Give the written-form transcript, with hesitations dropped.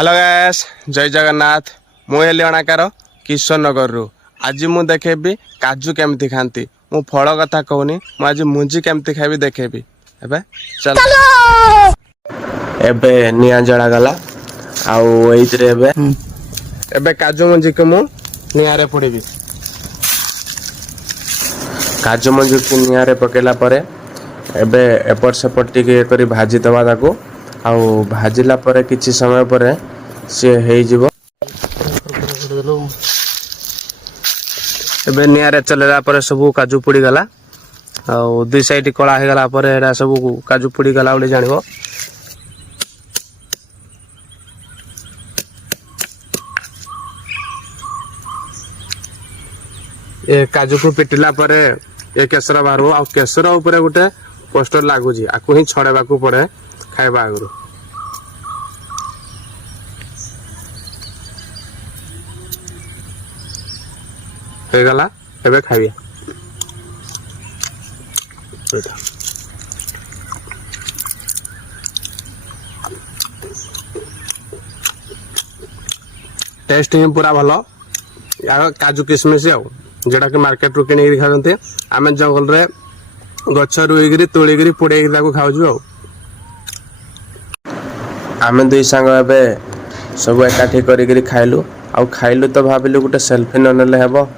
hello guys जय जगन्नाथ मुझे अणाकार किशोर नगर रु आज मु देखेबी काजू केमती खाती मु फल कथा कहूनी आज मुंजी केमती खाइबी देखेबी एबे चल एबे निया जला गला आउ एइतरे एबे काजू मुंजी को मु निया रे पड़ीबी काजू मुंजी को निया रे पकेला परे एबे एपट सेपट टिके करी भाजी दवा ताको आउ भाजिला परे किछि समय परे से हेइ जिवो एबे नियारे चलेला परे सब काजू पुड़ी गला आउ दुई साइड कला हे गला परे एडा सब काजू पुड़ी गला ओले जानिबो ए काजू को पिटिला परे ए केसर बाहर आ केसर ऊपर गोटे पोस्टर लागुची आकु ही छड़ेबा को पड़े खाइबा आगु हे गला एबे खाइबा टेस्ट ही पूरा भलो या काजू किशमिश आउ जेटा कि मार्केट रू किनी खाते आम जंगल रे गछ रुईकरी तोलिकी पोड़े खाऊ आम दुई सांग सब एकाठी कर खाइलु आउ खाइलु तो भाविलु गोटे सेल्फी न नेले हेबो